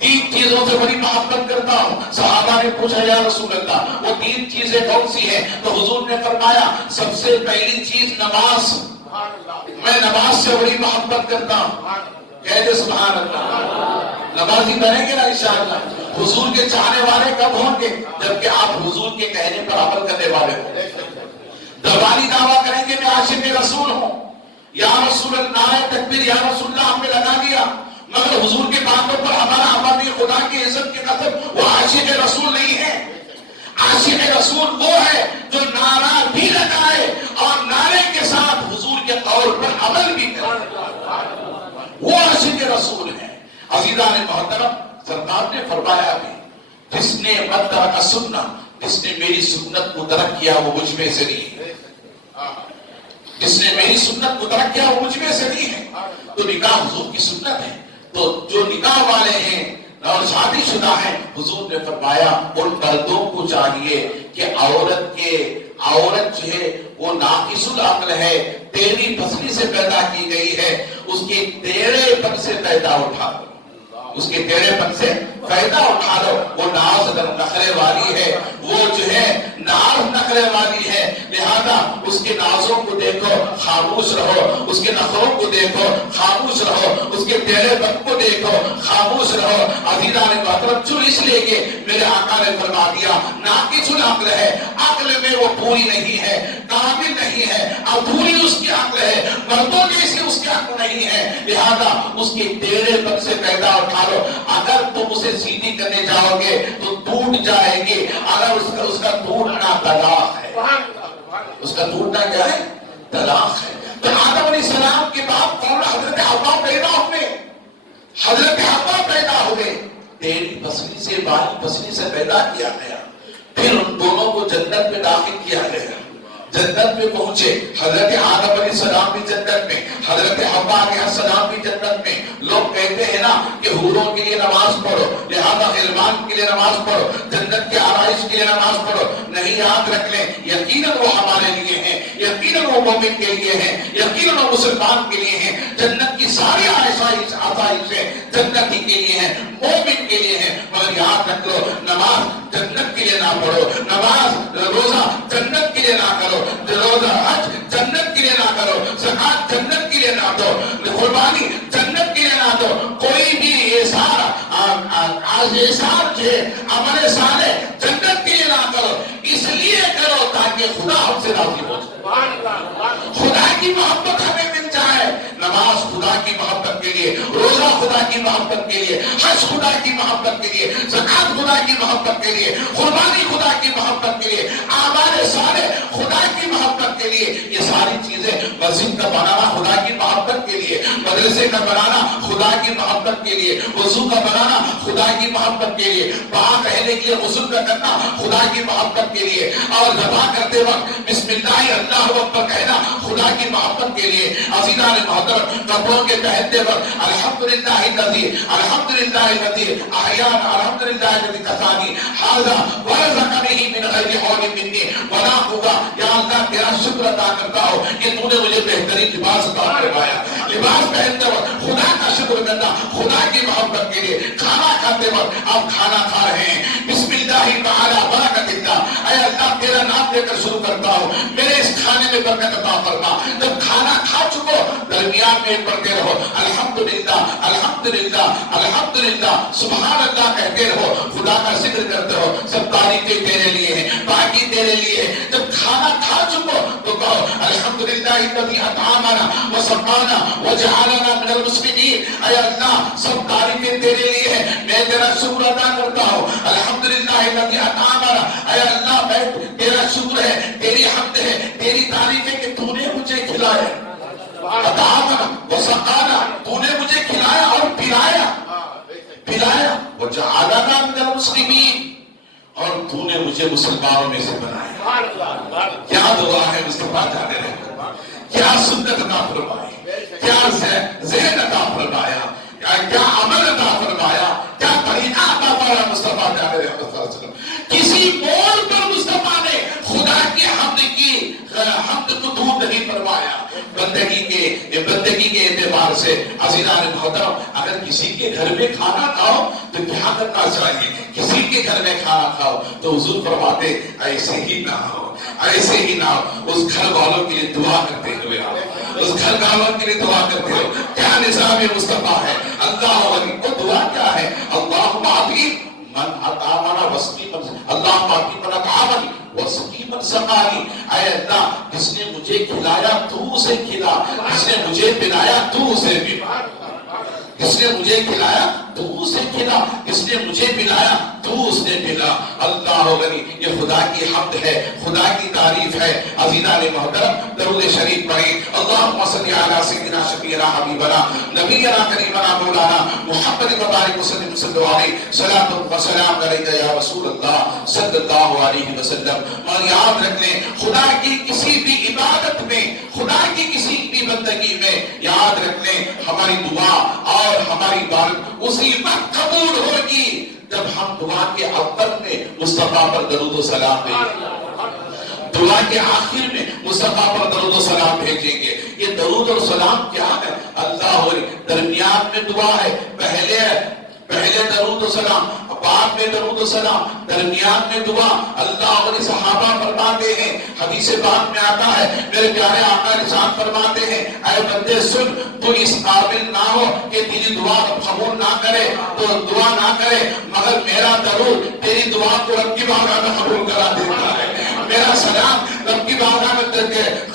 3 چیزوں سے بڑی محبت کرتا ہوں۔ صحابہ نے پوچھا یا رسول اللہ وہ 3 چیزیں کون سی ہیں؟ تو حضور نے فرمایا سب سے پہلی چیز نماز، میں نماز سے بڑی محبت کرتا ہوں۔ کہتے سبحان اللہ، نمازی بنیں گے نا انشاءاللہ۔ حضور کے چاہنے والے کب ہوں گے؟ جبکہ آپ حضور کے کہنے پر عمل کرنے والے ہوں۔ زبانی دعویٰ کریں گے میں عاشق رسول ہوں، یا رسول اللہ، نعرہ تکبیر یا رسول اللہ ہم نے لگا دیا، مگر حضور کے باتوں پر ہمارا عمل نہیں۔ خدا کی عزت کے قسم وہ عاشق رسول نہیں ہے۔ عاشق رسول وہ ہے جو نعرہ بھی لگائے اور نعرے کے ساتھ حضور کے قول پر عمل بھی کرے، وہ عاشق رسول ہے۔ عزیزان محترم، سرکار نے فرمایا بھی جس نے من ترک سنت، جس نے میری سنت کو ترک کیا وہ مجھ میں سے نہیں ہے، جس نے میری سنت کو ترک کیا وہ مجھ میں سے نہیں ہے۔ تو نکاح حضور کی سنت ہے، تو جو نکاح والے ہیں اور شادی شدہ ہیں، حضور نے فرمایا ان مردوں کو چاہیے کہ عورت جو ہے وہ ناقص العقل ہے، تیڑھی پسلی سے پیدا کی گئی ہے، اس کے ٹیڑھے پن سے پیدا اٹھا دو، اس کے ٹیڑھے پن سے فائدہ اٹھا لو۔ وہ ناز نخرے والی ہے، وہ جو ہے ناز نخرے والی ہے، لہذا اس کے نازوں کو دیکھو خاموش رہو، اس کے نخروں کو دیکھو خاموش رہو، اس کے ٹیڑھے پن کو دیکھو خاموش رہو۔ عزیزان محترم، جو اس لیے کہ میرے آقا نے فرما دیا ناقص العقل ہے، عقل میں وہ پوری نہیں ہے، کامل نہیں ہے، ادھوری اس کی عقل ہے، مردوں جیسی اس کی عقل نہیں ہے، لہذا اس کے ٹیڑھے پن سے پیدا اٹھا لو۔ اگر تم اسے اسے سیدھی کرنے جاؤ گے تو ٹوٹ جائے گی. اگر اس کا ٹوٹنا طلاق ہے, اس کا ٹوٹنا کیا ہے؟ طلاق ہے. تو آدم علیہ السلام کے بعد کون؟ حضرت حوا پیدا ہوئے. حضرت حوا پیدا ہوئے, تیری پسلی سے باری پسلی سے پیدا کیا گیا. پھر ان دونوں کو جنت میں داخل کیا گیا. جنت میں پہنچے. حضرت آدم علیہ السلام بھی جنت میں, حضرت حوا علیہ السلام بھی جنت میں. لوگ کہتے ہیں نا کہ حوروں کے لیے نماز پڑھو, لہذا غلمان کے لیے نماز پڑھو, جنت کے آرائش کے لیے نماز پڑھو. نہیں, یاد رکھ لیں یقیناً وہ ہمارے لیے ہیں, یقیناً وہ مومن کے لیے ہیں, یقیناً وہ مسلمان کے لیے ہیں. جنت کی ساری آسائشیں جنت ہی کے لیے ہیں, مومن کے لیے ہیں. مگر یاد رکھ لو, نماز جنت کے لیے نہ پڑھو, نماز روزہ جنت کے لیے نہ کرو, روزہ حج جنت کے لیے نہ کرو, زکات جنت کے لیے نہ دو, قربانی جنت کے لیے نہ دو. کوئی بھی احسان جو ہے عمل صالح جنت کے لیے نہ کرو. اس لیے کرو تاکہ خدا ہم سے راضی ہو جائے, خدا کی محبت ہمیں مل جائے. نماز خدا کی محبت کے لیے, روزہ خدا کی محبت کے لیے, حج خدا کی محبت کے لیے, زکات خدا کی محبت کے لیے, قربانی خدا کی محبت کے لیے, اعمال صالح خدا کی محبت کے لیے. یہ ساری چیزیں, مسجد کا بنانا خدا کی محبت کے لیے, مدرسے کا بنانا خدا کی محبت کے لیے, وضو کا بنانا خدا کی محبت کے لیے, پاک رہنے کے لیے غسل کا کرنا خدا کی محبت کے لیے, اور ذبح کرتے وقت بسم اللہ اللہ اکبر کہنا خدا کی محبت کے لیے. عزیزان محترم, کپڑوں کے پہنتے وقت الحمدللہ الذی احیانا, الحمدللہ الذی کفانی ھذا ورزقنی من غیر حول منی ولا قوة. یا اللہ تیرا شکر ادا کرتا ہوں کہ تو نے مجھے بہترین لباس عطا فرمایا. لباس پہنتے وقت خدا کا شکر کرنا خدا کی محبت کے لیے. کھانا کھاتے وقت آپ کھانا کھا رہے ہیں, بسم اللہ تعالی برکت اللہ, اے اللہ تیرا نام لے کر شروع کرتا ہوں, میرے اس کھانے میں برکت عطا فرما. جب کھانا کھا چکو درمیان میں پڑھتے رہو الحمدللہ الحمدللہ الحمدللہ سبحان اللہ کہتے رہو, خدا کا ذکر کرتے رہو. سب تعریفیں تیرے لیے ہیں, باقی تیرے لیے ہیں. جب کھانا کھا چکو تو کہو الحمدللہ الذی اطعمنا وسقانا وجعلنا من المسلمین. اے اللہ سب تعریفیں تیرے لیے ہیں, میں تیرا شکر ادا کرتا ہوں. الحمدللہ الذی اطعمنا, اے اللہ میں تیرا شکر ہے, تیری حمد ہے, تیری تعریف ہے کہ تو نے مجھے کھلایا. اطعمنا وسقانا, تو نے مجھے کھلایا اور پلایا. وجعلنا من المسلمین, اور تو نے مجھے مسلمانوں میں سے بنایا. کیا دعا ہے مصطفیٰ جانے رہے, کیا سنت عطا فرمائی, کیا ذہن عطا فرمایا, کیا عمل عطا فرمایا, کیا طریقہ عطا فرمایا مصطفیٰ جانے رہے. کسی موڑ پر مصطفیٰ نے خدا کی حمد کو دور نہیں فرمایا. بندگی کے اعتبار سے عزیزان محترم, اگر کسی کے گھر میں کھانا کھاؤ تو کیا کرنا چاہیے؟ کسی کے گھر میں کھانا کھاؤ تو حضور فرماتے ایسے ہی نہ ہو, ایسے ہی نہ ہو, اس گھر والوں کے لیے دعا کرتے ہوئے آؤ, اس گھر والوں کے لیے دعا کرتے ہو. کیا نظام مصطفیٰ ہے؟ اللہ علی, وہ دعا کیا ہے؟ اللہم اعطی من اطعمنا وسقیمن, اللہم اعطی من اطعمنی وسقیمن سقانی. اے اللہ جس نے مجھے کھلایا تو اسے کھلا, جس نے مجھے پلایا تو اسے پلا, جس نے مجھے کھلایا تو اسے کھلا, جس نے مجھے پلایا تو اس نے پلا. اللہ غنی, یہ خدا کی حمد ہے, خدا کی تعریف ہے. عزیزان محترم درود شریف پڑھیں. اللہم صلی علی سیدنا شفیعنا حبیبنا نبینا کریمنا مولانا محمد مبارک وسلم صلی اللہ علیہ صلاۃ و سلام علیک یا رسول اللہ صلی اللہ علیہ وسلم. اور یاد رکھ لیں, خدا کی کسی بھی عبادت میں, خدا کی کسی بھی بندگی میں یاد رکھ لیں ہماری دعا اور ہماری عبادت اسی وقت قبول ہوگی جب ہم دعا کے اول میں مصطفیٰ پر درود و سلام بھیجیں گے, دعا کے آخر میں مصطفیٰ پر درود و سلام بھیجیں گے. یہ درود و سلام کیا ہے؟ اللہ درمیان میں دعا ہے, پہلے درود و سلام, بعد میں درود و سلام, درمیان میں دعا. اللہ علیہ صحابہ فرماتے ہیں, حدیث بعد میں آتا ہے, میرے پیارے آقا ارشاد فرماتے ہیں, اے بندے سن, تو اس قابل نہ ہو کہ تیری دعا قبول نہ کرے تو دعا نہ کرے, مگر میرا درود تیری دعا کو رب کی بارگاہ میں قبول کرا دیتا ہے, میرا سلام رب کی بارگاہ میں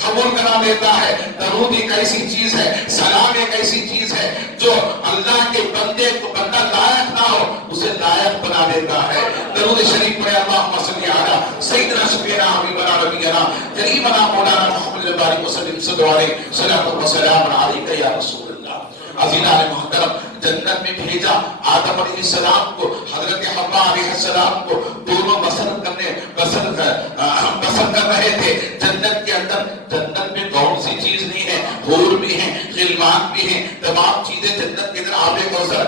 قبول کرا دیتا ہے. درود ایک ایسی چیز ہے, سلام ایک ایسی چیز ہے جو اللہ کے بندے کو, بندہ لائق نہ ہو اسے دیتا ہے. درود شریف پڑھے اللہم صلی علی سیدنا شفیعنا حبیبنا نبینا کریمنا مولانا محمد الباری وسلم صلی اللہ علیہ صلاۃ و سلام علیک یا رسول اللہ. عزیزان محترم جنت میں بھیجا آدم علیہ السلام کو، حضرت حوا علیہ السلام کو، دونوں بسر کر رہے تھے جنت کے اندر. جنت میں کون سی چیز نہیں ہے؟ حور بھی ہیں، غلمان بھی ہیں، تمام چیزیں جنت کے اندر. آب کوثر،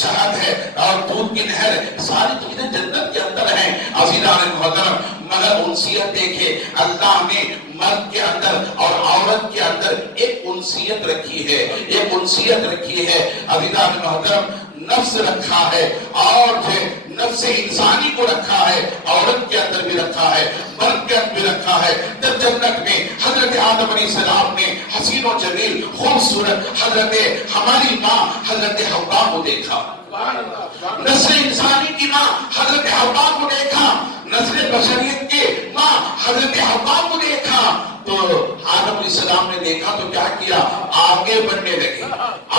شہد ہے اور دودھ کی نہر، ساری چیزیں جنت کے اندر ہیں. عزیزان محترم مگر انسیت دیکھے اللہ نے مرد کے اندر اور عورت کے اندر ایک انسیت رکھی ہے، ایک انسیت رکھی ہے. عزیزان محترم نفس رکھا ہے اور جو نفس انسانی کو رکھا ہے، عورت کے اندر بھی رکھا ہے، مرد کے اندر بھی رکھا ہے. جب جنت میں حضرت آدم علیہ السلام نے حسین و جمیل خوبصورت حضرت ہماری ماں حضرت حوا کو دیکھا، نسل انسانی کی ماں حضرت حوا کو دیکھا، نسل بشریت کے ماں حضرت حوا کو دیکھا، تو آدم علیہ السلام نے دیکھا تو کیا کیا؟ آگے بڑھنے لگے،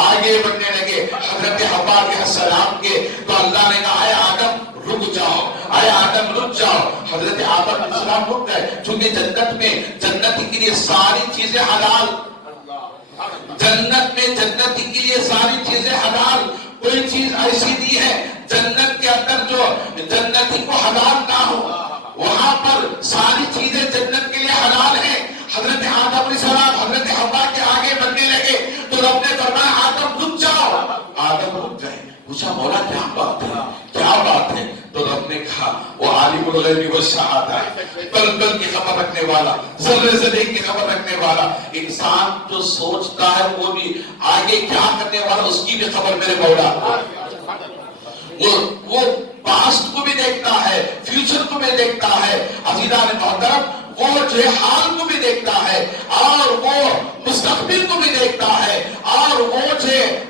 آگے بڑھنے لگے حضرت حوا علیہ السلام کے. تو اللہ نے کہا اے آدم رک جاؤ، اے آدم رک جاؤ. حضرت آدم علیہ السلام رک گئے چونکہ جنت میں جنت کے لیے ساری چیزیں حلال، جنت میں جنت کے لیے ساری چیزیں حلال. کوئی چیز ایسی نہیں ہے جنت کے اندر جو جنتی کو حلال نہ ہو. وہاں پر ساری چیزیں جنت کے لیے حلال ہیں. حضرت آدم علیہ السلام حضرت حوا کے آگے بڑھنے لگے تو رب نے فرمایا آدم رک جاؤ. آدم رک گئے. پوچھا مولا کیا بات ہے، کیا بات ہے؟ تو رب نے کہا وہ عالم الغیب والشہادہ ہے، پل پل کی خبر رکھنے والا، ذرے ذرے کی خبر رکھنے والا. انسان جو سوچتا ہے وہ بھی آگے کیا کرنے والا اس کی بھی خبر میرے مولا. وہ پاسٹ کو بھی دیکھتا ہے، فیوچر کو بھی دیکھتا ہے. عزیزان محترم وہ جو حال کو بھی دیکھتا ہے اور وہ مستقبل کو بھی دیکھتا ہے اور وہ جو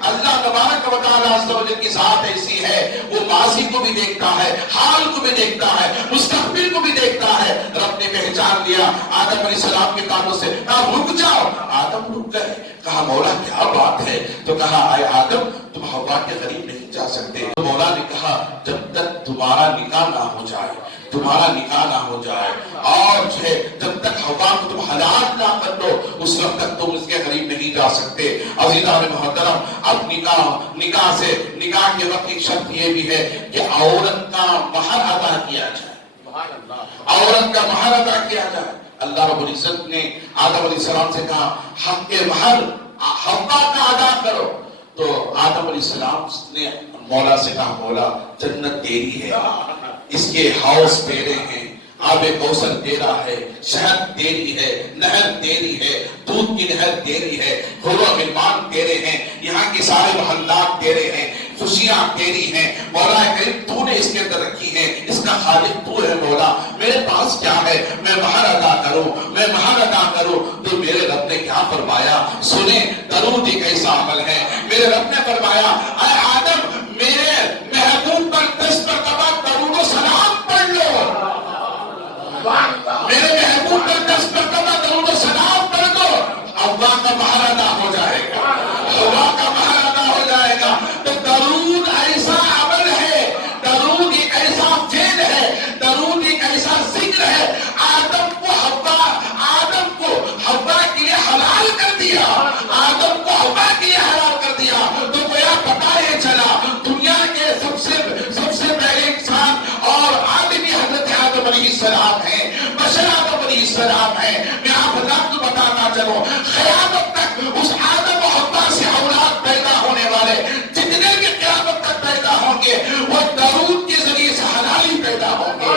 اللہ تبارک و تعالیٰ عز و جل کی ذات ایسی ہے وہ ماضی کو بھی دیکھتا ہے، حال کو بھی دیکھتا ہے، مستقبل کو بھی دیکھتا ہے. رب نے پہچان لیا آدم علیہ السلام کے کانوں سے، کہا رک جاؤ. آدم رک گئے. کہا مولا کیا بات ہے؟ تو کہا اے آدم تم حوا کے قریب نہیں جا سکتے. تو مولا نے کہا جب تک تمہارا نکاح نہ ہو جائے، تمہارا نکاح نہ ہو جائے اور جو ہے جب تک حوا کو تم حلال نہ کر دو اس وقت تک تم اس کے قریب نہیں جا سکتے. عزیزان محترم اب نکاح کے وقت ایک شرط یہ بھی ہے کہ عورت کا مہر ادا کیا جائے، عورت کا مہر ادا کیا جائے. اللہ رب العزت نے آدم علیہ السلام سے کہا حق کے مہر حوا کا ادا کرو. تو آدم علیہ السلام نے مولا سے کہا مولا جنت تیری ہے، اس کے ہاؤس تیرے ہیں، آب کوثر تیرا ہے، شہد تیری ہے، نہر تیری ہے، دودھ کی نہر تیری ہے، حور و غلمان تیرے ہیں، یہاں کے سارے محلات تیرے ہیں، خوشیاں تیری ہیں. مولا کریم تو نے اس کے اندر رکھی ہیں، اس کا خالق تو ہے. مولا میرے پاس کیا ہے میں مہر ادا کروں، میں مہر ادا کروں. تو میرے رب نے کیا فرمایا سنیں، درود ایک ایسا عمل ہے. میرے رب نے فرمایا اے آدم میرے محبوب پر 10 مرتبہ درود و سلام پڑھ لو. میرے محبوب پر 10 مرتبہ درود و سلام پڑھ دو. حوا کا مہر ادا ہو جائے گا، حوا کا مہر ادا ہو جائے گا. تو درود ایسا عمل ہے، درود ایک ایسا فعل ہے، درود ایک ایسا ذکر ہے. آدم کو حوا کے لیے حلال کر دیا، آدم کو حوا کے لیے حلال کر دیا. تو گویا پتہ یہ چلا دنیا کے سب سے پہلے انسان اور آدمی حضرت آدم علیہ السلام ہیں، بشر آدم علیہ السلام ہیں. میں آپ حضرات کو بتانا چلوں قیامت تک اس آدم و حوا سے اولاد پیدا ہونے والے جتنے بھی قیامت تک پیدا ہوں گے وہ درود کے ذریعے سے حلالی پیدا ہوں گے.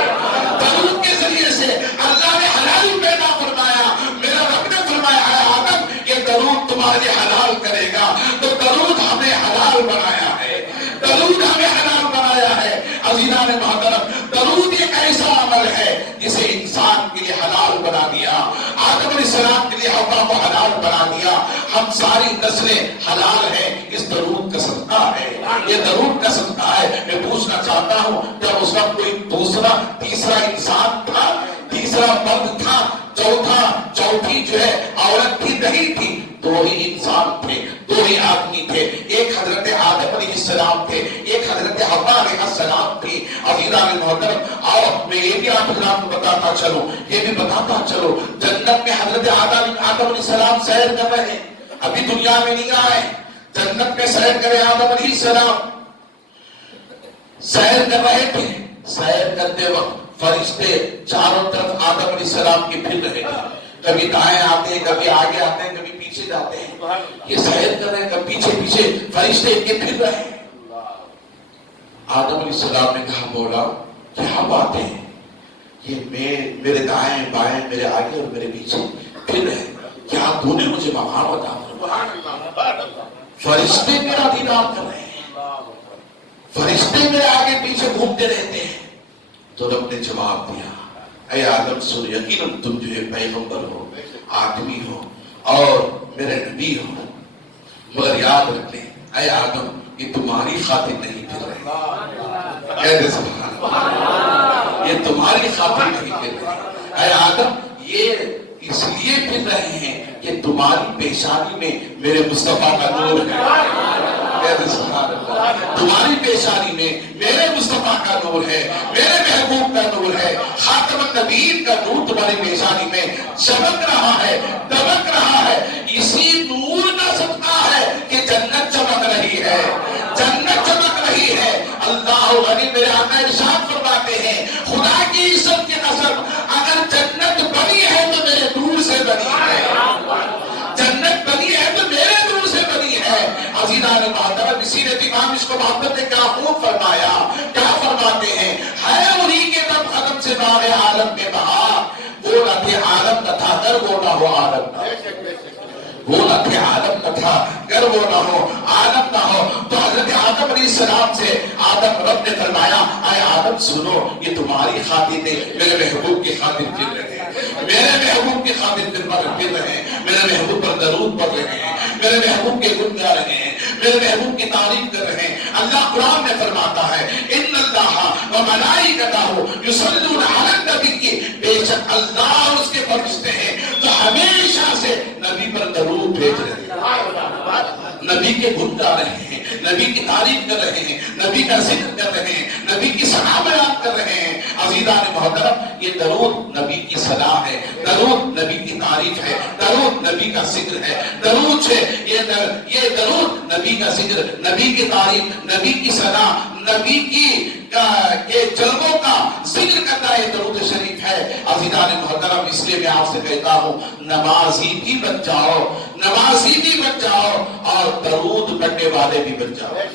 درود کے ذریعے سے اللہ نے حلالی پیدا فرمایا. میرا رب نے فرمایا اے آدم یہ درود تمہارے حلال کرے گا. تو درود ہمیں حلال بنایا ہے، درود ہمیں حلال بنایا ہے. عزیزان محترم درود ایک ایسا عمل ہے جسے انسان کے لیے حلال بنا دیا، آدم علیہ السلام کے لیے حوا کو حلال بنا دیا. ہم ساری نسلیں حلال ہیں اس درود کا صدقہ ہے، یہ درود کا صدقہ ہے. میں پوچھنا چاہتا ہوں جب اس وقت کوئی تیسرا انسان تھا، تیسرا مرد تھا، چوتھی جو ہے عورت تھی نہیں تھی، دو ہی انسان تھے، دو ہی آدمی تھے. ایک حضرت آدم علیہ السلام تھے، ایک حضرت حوا علیہ السلام تھی. عزیزان محترم آؤ میں یہ بھی آپ حضرات کو بتاتا چلوں، یہ بھی بتاتا چلو، جنت میں حضرت آدم علیہ السلام سیر کر رہے ہیں، ابھی دنیا میں نہیں آئے. جنت میں سیر کرے آدم علیہ السلام سیر کر رہے تھے. سیر کرتے وقت فرشتے چاروں طرف آدم علیہ السلام کے پھر رہے تھے. کبھی دائیں آتے ہیں، کبھی آگے آتے ہیں، کبھی پیچھے جاتے ہیں. یہ سیر کر رہے ہیں، کبھی پیچھے پیچھے فرشتے ان کے پھر رہے ہیں. آدم علیہ السلام نے کہا مولا کیا بات ہے، یہ میرے دائیں بائیں میرے آگے اور میرے پیچھے پھر رہے، کیا تو نے مجھے مقام عطا فرمایا؟ فرشتے میرا دیدار کر رہے ہیں، فرشتے میرے آگے پیچھے گھومتے رہتے ہیں. تو رب نے جواب دیا اے آدم سن، یقیناً تم جو ہے پیغمبر ہو، آدمی ہو اور میرے نبی ہو، مگر یاد رکھ لیں اے آدم یہ تمہاری خاطر نہیں پھر رہے. کہتے سبحان اللہ، یہ تمہاری خاطر نہیں پھر رہے. اے آدم یہ اس لیے پھر رہے ہیں کہ تمہاری پیشانی میں میرے مصطفیٰ کا نور ہے. کہتے سبحان اللہ، تمہاری پیشانی میں میرے مصطفیٰ کا نور ہے، میرے محبوب کا نور ہے. خاتم النبیین کا نور تمہاری پیشانی میں چمک رہا ہے، دمک رہا ہے. اسی نور کا صدقہ ہے کہ جنت چمک رہی ہے، جنت چمک رہی ہے. اللہ غنی میرے آقا ارشاد فرماتے ہیں خدا کی عزت کی قسم اگر جنت بنی ہے تو میرے نور سے بنی ہے، جنت بنی ہے تو میرے نور سے بنی ہے. عزیزان محترم اسی نے امام اس کو محبت نے کیا خوب فرمایا، کیا فرماتے ہیں ہے انہی کے دم قدم سے باغ عالم میں بہار، وہ نہ تھے عالم نہ تھا گر وہ نہ ہو عالم نہ، وہ نہ تھے عالم نہ تھا گر وہ نہ ہو عالم نہ ہو. تو حضرت آدم علیہ السلام سے آدم رب نے فرمایا اے آدم سنو یہ تمہاری خاطر نے میرے محبوب کی خاطر پھر رہے ہیں، میرے محبوب کی خاطر پھر رہے ہیں، میرے محبوب پر درود پڑھ رہے ہیں، میرے محبوب کے گن گا رہے ہیں، میرے محبوب کی تعریف کر رہے ہیں. اللہ قرآن میں فرماتا ہے ان اللہ و ملائکتہ یصلون علی النبی، بے شک اللہ اور اس کے فرشتے ہیں جو ہمیشہ سے نبی پر درود بھیج رہے ہیں، نبی کے گن گا رہے ہیں، نبی کی تعریف کر رہے ہیں، نبی کا ذکر کر رہے ہیں، نبی کی ثنا بیان کر رہے ہیں. عزیزان محترم یہ درود نبی کی ثنا ہے، درود نبی کی تعریف ہے، درود نبی کا ذکر ہے. درود سے یہ درود نبی کا ذکر، نبی کی تعریف، نبی کی ثنا، نبی کی کے جلووں کا ذکر کرنا یہ درود شریف ہے. عزیزان محترم اس لیے میں آپ سے کہتا ہوں نمازی بھی بن جاؤ، نمازی بھی بن جاؤ اور درود پڑھنے والے بھی بن جاؤ،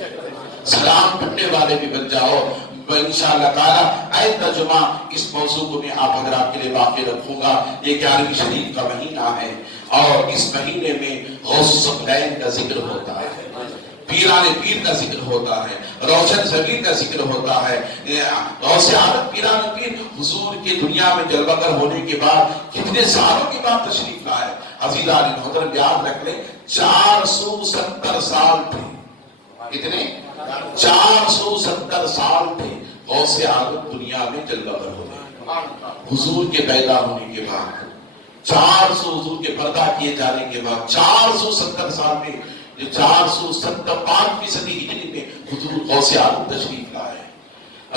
سلام پڑھنے والے بھی بن جاؤ. انشاءاللہ تعالی آئندہ جمعہ اس موضوع کو میں آپ حضرات کے لیے باقی رکھوں گا. یہ 11ویں شریف کا مہینہ ہے اور اس مہینے میں غوث الثقلین کا ذکر ہوتا ہے، پیران پیر کا ذکر ہوتا ہے، روشن ضمیر کا ذکر ہوتا ہے. غوث عالم پیران پیر حضور کی دنیا میں جلوہ گر ہونے کے بعد کتنے سالوں کے بعد تشریف لائے. عزیزان محترم یاد رکھ لیں 470 سال تھے. کتنے؟ 470 سال تھے غوث عالم دنیا میں جلوہ گر ہوئے حضور کے پیدا ہونے کے بعد. 400 حضور کے پردہ کیے جانے کے بعد 470 سال میں 475 صدی ہجری میں حضور غوث عالم تشریف لائے.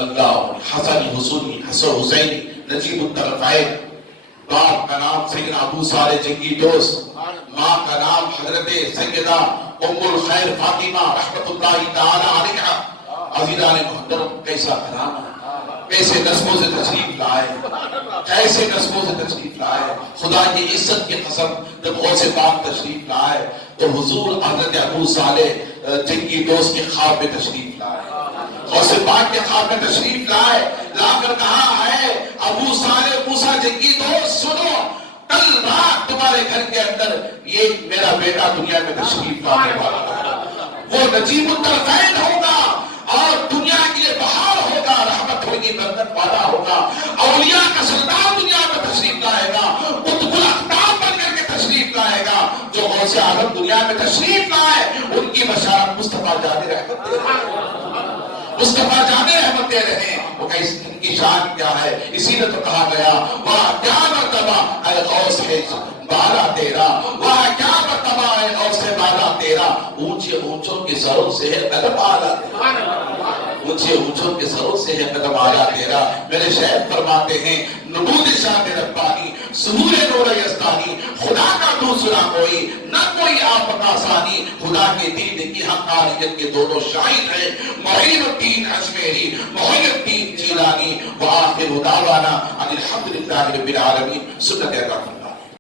اللہ حسن حسنی حسن حسینی نجیب الطرفین، باپ کا نام سیدنا ابو صالح جنگی دوست، ماں کا نام حضرت سیدہ ام الخیر فاطمہ رحمت اللہ تعالی علیہا. عزیزان محترم کیسا گھرانہ، کیسے نسبوں سے تشریف لائے، کیسے نسبوں سے تشریف لائے. خدا کی عزت کی قسم جب غوث پاک تشریف لائے تو حضور حضرت ابو صالح جنگی دوست کے خواب میں تشریف لائے، غوث پاک کے خواب میں تشریف لائے، لا کر کہا ہے ابو صالح موسیٰ جنگی دوست سنو کل رات تمہارے گھر کے اندر یہ میرا بیٹا دنیا میں تشریف لانے والا ہے، وہ نجیب الطرفین ہوگا اور دنیا کے لیے بہار ہوگا، رحمت ہوگی، برکت والا ہوگا، اولیاء کا سردار دنیا میں تشریف لائے گا، قطب الاقطاب بن کر کے تشریف لائے گا. جو غوث عالم دنیا میں تشریف لائے ان کی بشارت مصطفیٰ جان رحمت دے رہے ہیں، مصطفیٰ جان رحمت دے رہے ہیں. وہ کہ ان کی شان کیا ہے، اسی لیے تو کہا گیا واہ کیا مرتبہ اے غوث ہے بالا تیرا، واہ کیا مرتبہ اے غوث بالا تیرا، اونچے اونچوں کے سروں سے ہے قلب آلہ. اونچے اونچوں کے سروں سے ہے قدم آیا تیرا. میرے شیخ فرماتے ہیں نبوت شان ربانی ظہور نور یزدانی خدا کا دوسرا کوئی نہ کوئی آپ کا ثانی. خدا کے دین کی حقانیت کے دونوں شاہد ہیں معین الدین اجمیری محی الدین جیلانی. وآخر دعوانا ان الحمدللہ رب العالمین. سنت ادا.